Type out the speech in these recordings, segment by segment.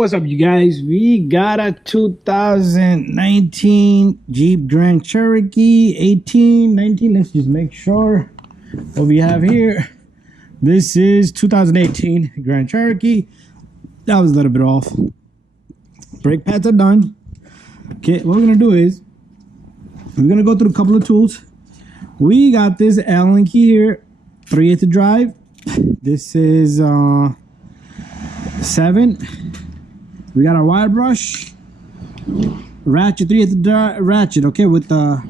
What's up, you guys? We got a 2019 Jeep Grand Cherokee 18, 19. Let's just make sure what we have here. This is 2018 Grand Cherokee. That was a little bit off. Brake pads are done. Okay, what we're gonna do is we're gonna go through a couple of tools. We got this Allen key here, 3/8 drive. This is 7. We got our wire brush, ratchet, 3/8 ratchet, okay, with the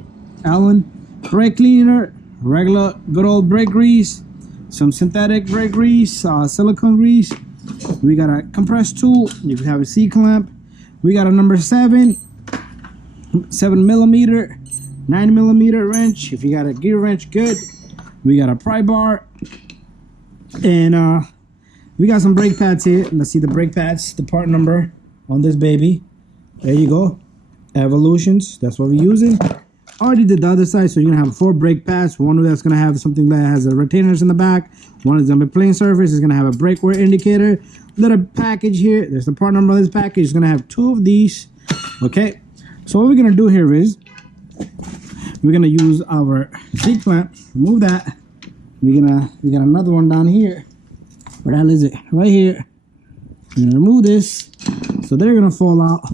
Allen brake cleaner, regular good old brake grease, some synthetic brake grease, silicone grease. We got a compressed tool. You can have a C-clamp. We got a number 7 millimeter, 9 millimeter wrench. If you got a gear wrench, good. We got a pry bar, and we got some brake pads here. Let's see the brake pads, the part number on this baby. There you go. Evolutions, that's what we're using. Already did the other side, so you're gonna have 4 brake pads. One that's gonna have something that has a retainers in the back. One is gonna be plain surface. It's gonna have a brake wear indicator. Little package here. There's the part number of this package. It's gonna have 2 of these. Okay. So what we're gonna do here is we're gonna use our C-clamp. Remove that. We got another one down here. Where the hell is it? Right here. We're gonna remove this, so they're gonna fall out.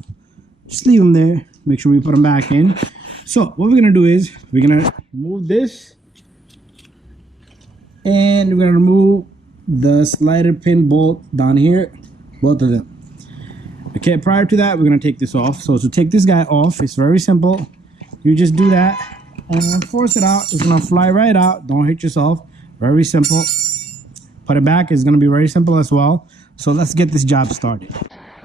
Just leave them there. Make sure we put them back in. So what we're gonna do is we're gonna remove this, and we're gonna remove the slider pin bolt down here, both of them. Okay. Prior to that, we're gonna take this off. So to take this guy off, it's very simple. You just do that and force it out. It's gonna fly right out. Don't hit yourself. Very simple. Put it back. It's gonna be very simple as well. So let's get this job started.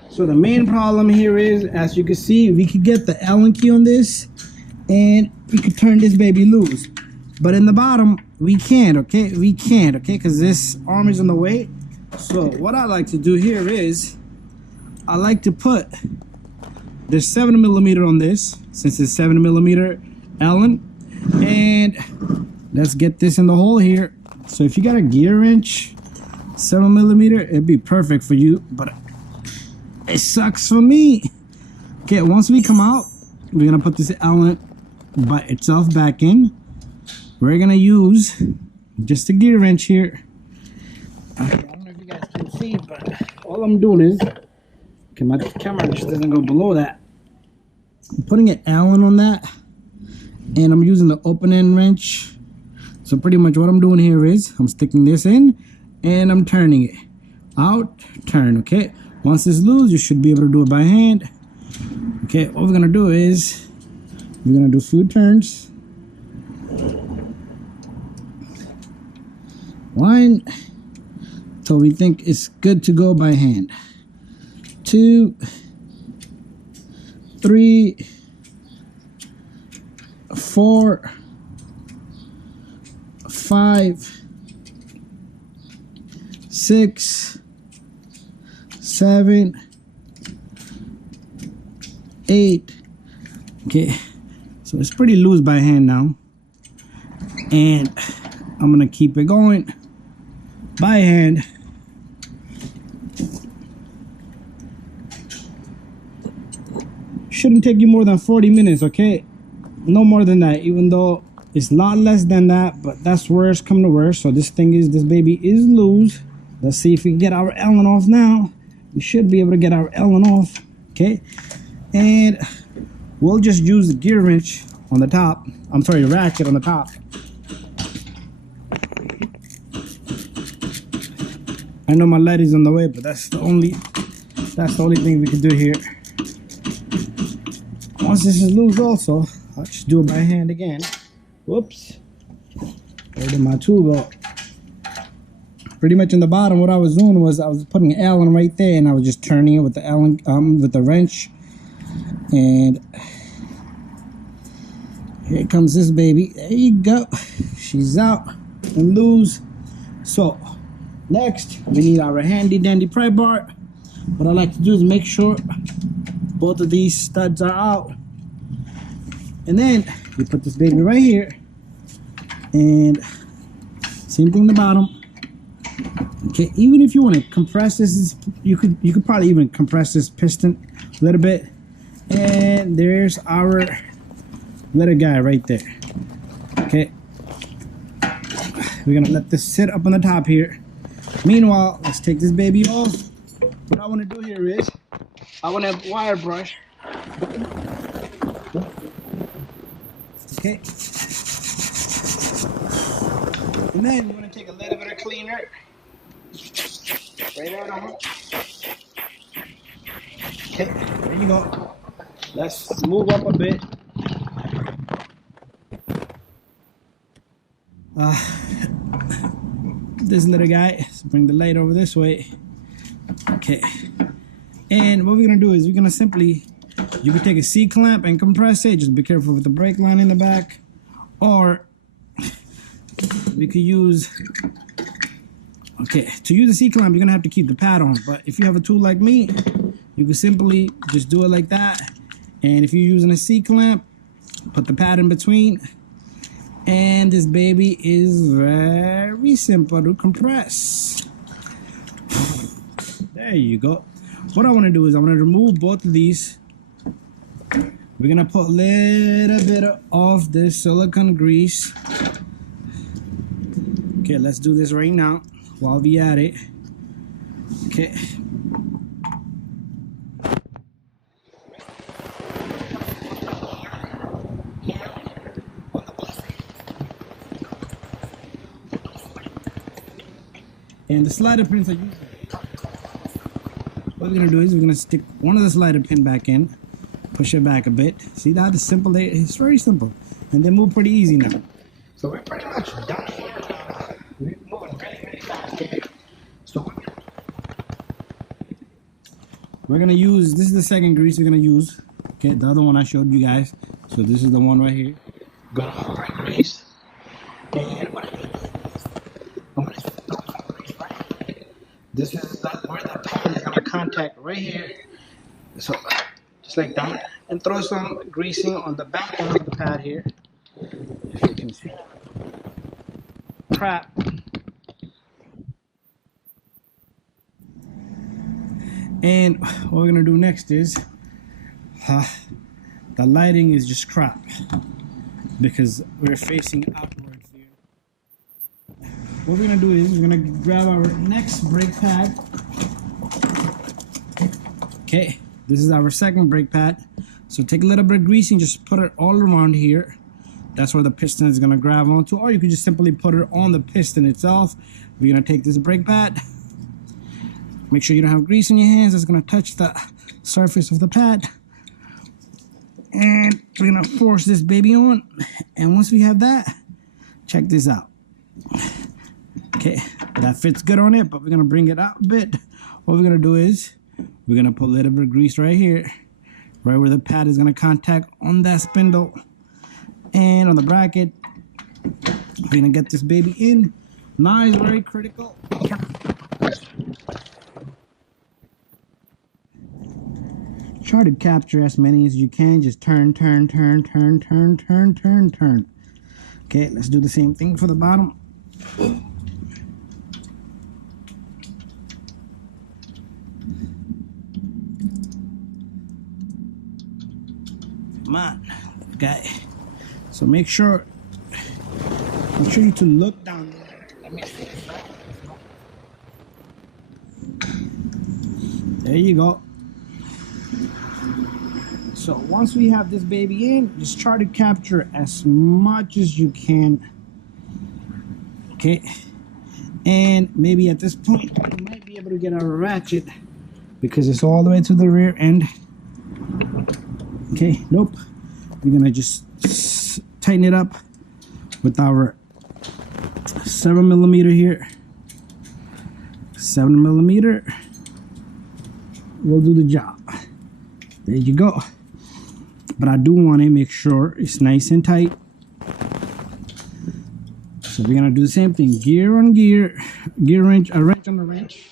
So the main problem here is, as you can see, we could get the Allen key on this and we could turn this baby loose, but in the bottom we can't. Okay, we can't. Okay, because this arm is on the way. So what I like to do here is I like to put this 7 millimeter on this, since it's 7 millimeter Allen, and let's get this in the hole here. So if you got a gear wrench, 7 millimeter, it'd be perfect for you, but it sucks for me. Okay, once we come out, we're gonna put this Allen by itself back in. We're gonna use just a gear wrench here. I don't know if you guys can see, but all I'm doing is, okay, my camera just doesn't go below that. I'm putting an Allen on that, and I'm using the open end wrench. So pretty much what I'm doing here is I'm sticking this in and I'm turning it out, turn. Okay, once it's loose, you should be able to do it by hand. Okay, what we're gonna do is we're gonna do a few turns. 1 till we think it's good to go by hand. 2, 3, 4, 5, 6, 7, 8. Okay, so it's pretty loose by hand now, and I'm gonna keep it going by hand. Shouldn't take you more than 40 minutes. Okay, no more than that, even though it's a lot less than that, but that's worst come to worst. So this baby is loose. Let's see if we can get our Allen off now. We should be able to get our Allen off. Okay, and we'll just use the gear wrench on the top. I'm sorry, ratchet on the top. I know my light is on the way, but that's the only thing we can do here. Once this is loose also, I'll just do it by hand again. Whoops. Where did my tool go? Pretty much in the bottom, what I was doing was I was putting an Allen right there, and I was just turning it with the Allen, with the wrench. And here comes this baby. There you go. She's out and loose. So next, we need our handy dandy pry bar. What I like to do is make sure both of these studs are out, and then we put this baby right here, and same thing the bottom. Okay, even if you want to compress this, you could probably even compress this piston a little bit. And there's our little guy right there. Okay, we're gonna let this sit up on the top here. Meanwhile, let's take this baby off. What I want to do here is I want to wire brush. Okay, and then we're gonna take a little bit of cleaner. Right on. Okay, there you go. Let's move up a bit. This little guy, let's bring the light over this way. Okay, and what we're gonna do is we're gonna simply, you can take a C-clamp and compress it. Just be careful with the brake line in the back, or we could use, okay, to use a C-clamp, you're gonna have to keep the pad on. But if you have a tool like me, you can simply just do it like that. And if you're using a C-clamp, put the pad in between. And this baby is very simple to compress. There you go. What I want to do is I want to remove both of these. We're going to put a little bit of this silicone grease. Okay, let's do this right now while we at it. Okay. And the slider pins are used. What we're gonna do is we're gonna stick one of the slider pin back in, push it back a bit. See that? It's simple. It's very simple, and they move pretty easy now. So we're pretty much done here. We're moving very fast. So we're gonna use, this is the second grease we're gonna use. Okay, the other one I showed you guys. So this is the one right here. Gonna apply grease. And what I'm gonna this is where the pad is going to contact right here. So, just like that. And throw some greasing on the back end of the pad here. If you can see. Crap. And what we're going to do next is, the lighting is just crap. Because we're facing outwards here. What we're going to do is we're going to grab our next brake pad. Okay, this is our second brake pad. So take a little bit of greasing, just put it all around here. That's where the piston is going to grab onto, or you could just simply put it on the piston itself. We're going to take this brake pad. Make sure you don't have grease in your hands. It's going to touch the surface of the pad. And we're going to force this baby on. And once we have that, check this out. Okay, that fits good on it, but we're gonna bring it out a bit. What we're gonna do is we're gonna put a little bit of grease right here, right where the pad is gonna contact on that spindle and on the bracket. We're gonna get this baby in. Now is very critical. Try to capture as many as you can. Just turn, turn, turn, turn, turn, turn, turn, turn. Okay, let's do the same thing for the bottom. Come on, okay. So make sure you to look down there. Let me see. There you go. So once we have this baby in, just try to capture as much as you can. Okay, and maybe at this point we might be able to get our ratchet because it's all the way to the rear end. Okay, nope. We're gonna just tighten it up with our 7mm here. 7mm will do the job. There you go. But I do want to make sure it's nice and tight. So we're gonna do the same thing, gear on gear, gear wrench, a wrench on the wrench.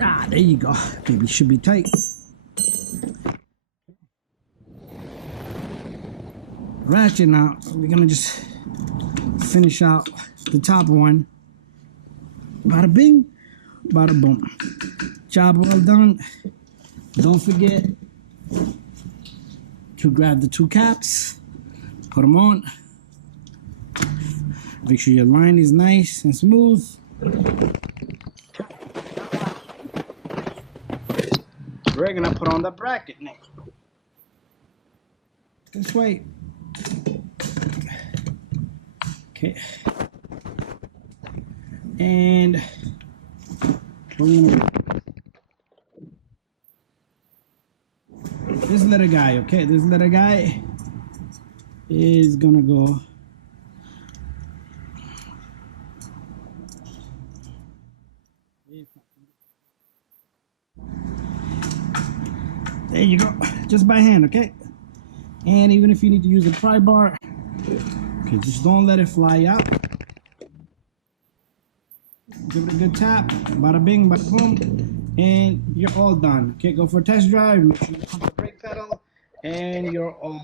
Ah, there you go. Maybe it should be tight. Ratchet now. We're gonna just finish out the top one. Bada bing, bada boom. Job well done. Don't forget to grab the 2 caps, put them on. Make sure your line is nice and smooth. We're gonna put on the bracket now. This way. Okay. And we're gonna this little guy, okay? This little guy is gonna go there you go, just by hand, okay? And even if you need to use a pry bar, okay, just don't let it fly out. Give it a good tap, bada bing, bada boom, and you're all done. Okay, go for a test drive, make sure you pump the brake pedal, and you're all